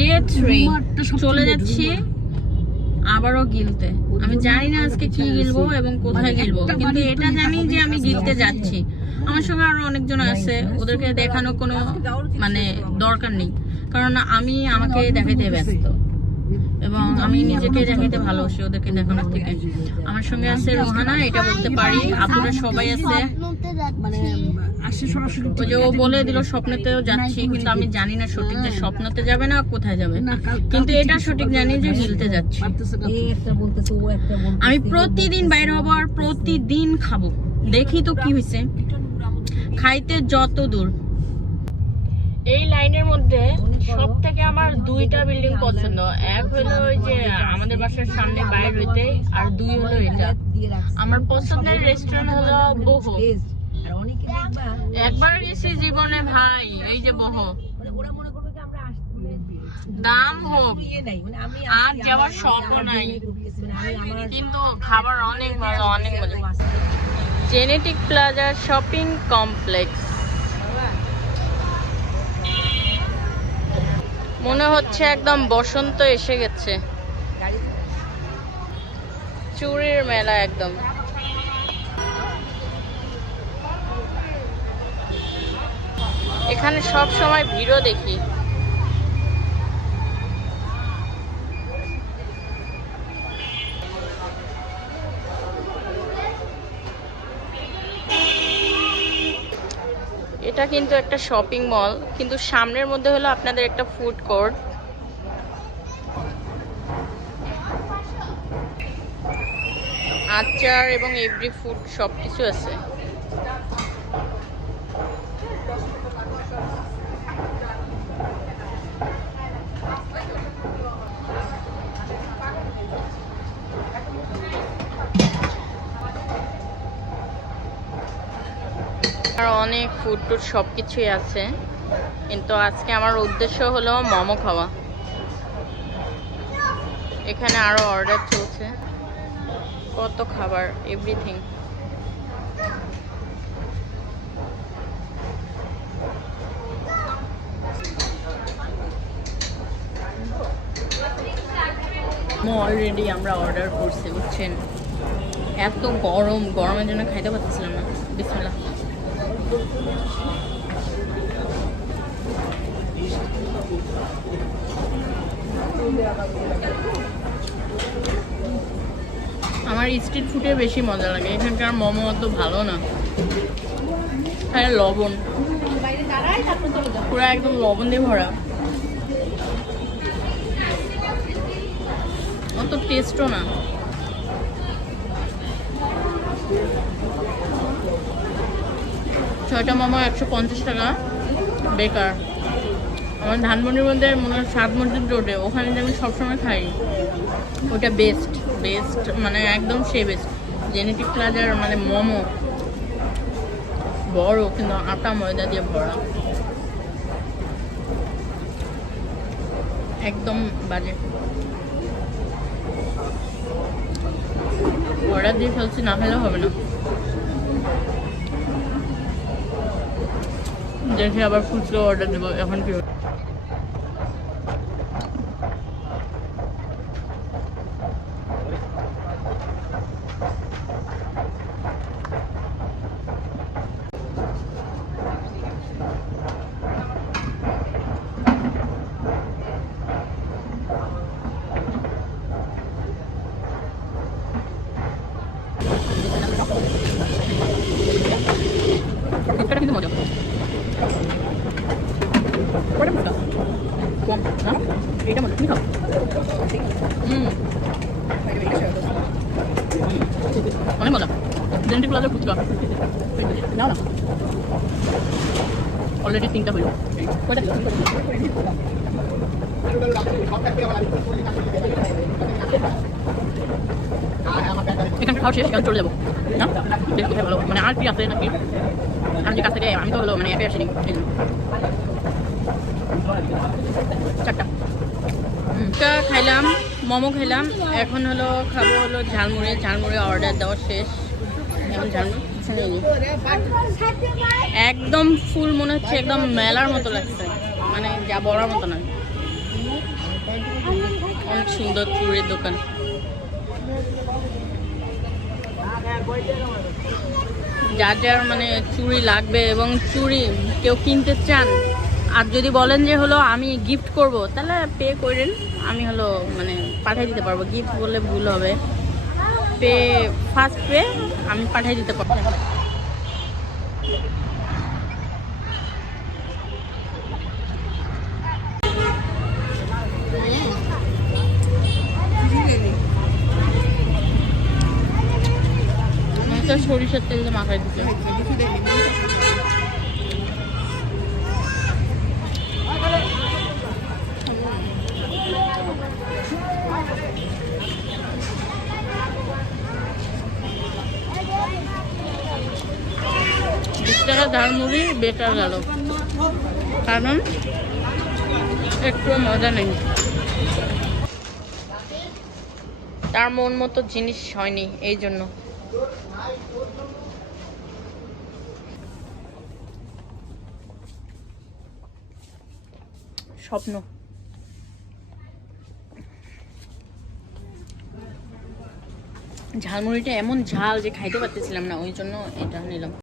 Day 3 চলে যাচ্ছি আবারও গিলতে। আমি জানি না আজকে কি গিলবো এবং কোথায় গিলবো, কিন্তু এটা জানি যে আমি গিলতে যাচ্ছি। আমার সঙ্গে আরো অনেকজন আছে, ওদেরকে দেখানো কোনো মানে দরকার নেই, কারণ আমি আমাকে দেখাইতে ব্যস্ত এবং আমি নিজেকে দেখাইতে ভালোবাসি ওদেরকে দেখানোর থেকে। আমার সঙ্গে আছে রোহানা, এটা বলতে পারি। আপনারা সবাই আছে, ওই যে ও বলে দিল স্বপ্নতেও যাচ্ছি, কিন্তু আমি জানি না সঠিক যে স্বপ্নতে যাবে না কোথায় যাবে, কিন্তু এটা সঠিক জানি যে গিলতে যাচ্ছি। আমি প্রতিদিন বাইরে হবো আর প্রতিদিন খাবো, দেখি তো কি হয়েছে। খাইতে যত দূর। এই লাইনের মধ্যে সব থেকে আমার দুইটা বিল্ডিং পছন্দ। এক হলো ওই যে আমাদের বাসার সামনে বাইরে হইতে, আর দুই হলো এটা। আমার পছন্দের রেস্টুরেন্ট হলো বহো। একবার গেছি জীবনে ভাই, এই যে বহো। দাম হোক আর যাওয়ার শখ নাই, কিন্তু খাবার অনেক ভালো, অনেক মজা। জেনেটিক প্লাজা শপিং কমপ্লেক্স, মনে হচ্ছে একদম বসন্ত এসে গেছে। চুড়ির মেলা একদম। এখানে সব সময় ভিড়ও দেখি। এটা কিন্তু একটা শপিং মল, কিন্তু সামনের মধ্যে হলো আপনাদের একটা ফুড কোর্ট। আচার এবং এভরি ফুড সবকিছু আছে। আর অনেক ফুড টুড সবকিছুই আছে, কিন্তু আজকে আমার উদ্দেশ্য হলো মোমো খাওয়া। এখানে আরো অর্ডার চলছে, কত খাবার, এভরিথিং। অলরেডি আমরা অর্ডার করছি, বুঝছেন। এত গরম, গরমের জন্য খাইতে পারতেছিলাম না। বিসমিল্লাহ। আমার স্ট্রিট ফুডে বেশি মজা লাগে, এখানকার মোমো অত ভালো না। হ্যাঁ, লবণ পুরো একদম লবণ দিয়ে ভরা, অত টেস্টও না। ছয়টা মোমো 150 টাকা, বেকার। আমার ধানমন্ডির মধ্যে মনে হয় 7 মসজিদ রোডে, ওখানে যে আমি সবসময় খাই, ওটা বেস্ট বেস্ট, মানে একদম সেই বেস্ট। জেনেটিক প্লাজার মানে মোমো বড়, কিন্তু আটা ময়দা দিয়ে ভরা, একদম বাজে। অর্ডার দিয়ে ফেলছি, না ফেলে হবে না। দেখে আবার ফুচকা অর্ডার দেবো, এখন কি ফুচকাটা কিন্তু মজা। কটা ফুচকা কম না, এটা মজা। তুমি খাও। অনেক মজা। জেনেটিক প্লাজার ফুচকা নাও না, অলরেডি 3টা হইল। কয়টা এখানটা খাওয়া শেষ, এখন চলে যাবো না। বেশ কোথায় ভালো, মানে আর কি আছে নাকি, আমি যে কাছ থেকে আমি তো হলো মানে অ্যাপে আসিনি, এই জন্য 4টা খাইলাম, মোমো খাইলাম। এখন হলো খাবো হলো ঝালমুড়ি। ঝালমুড়ি অর্ডার দেওয়া শেষ, এখন ঝালমুড়ি একদম ফুল, মনে হচ্ছে একদম মেলার মতো লাগছে, মানে যা বলার মতো না। অনেক সুন্দর চুড়ির দোকান। যার যার মানে চুড়ি লাগবে এবং চুড়ি কেউ কিনতে চান, আর যদি বলেন যে হলো আমি গিফট করব, তাহলে পে করেন, আমি হলো মানে পাঠিয়ে দিতে পারবো। গিফট বললে ভুল হবে, ফার্স্ট পে আমি পাঠিয়ে দিতে পারবো। সরিষার তেল দিয়ে মাখাই দিতে। টাকা ঝালমুড়ি বেকার গেল, কারণ একটু মজা নেই, তার মন মতো জিনিস হয়নি, এই জন্য। স্বপ্ন। ঝালমুড়িটা এমন ঝাল যে খাইতে পারতেছিলাম না, ওই জন্য এটা নিলাম।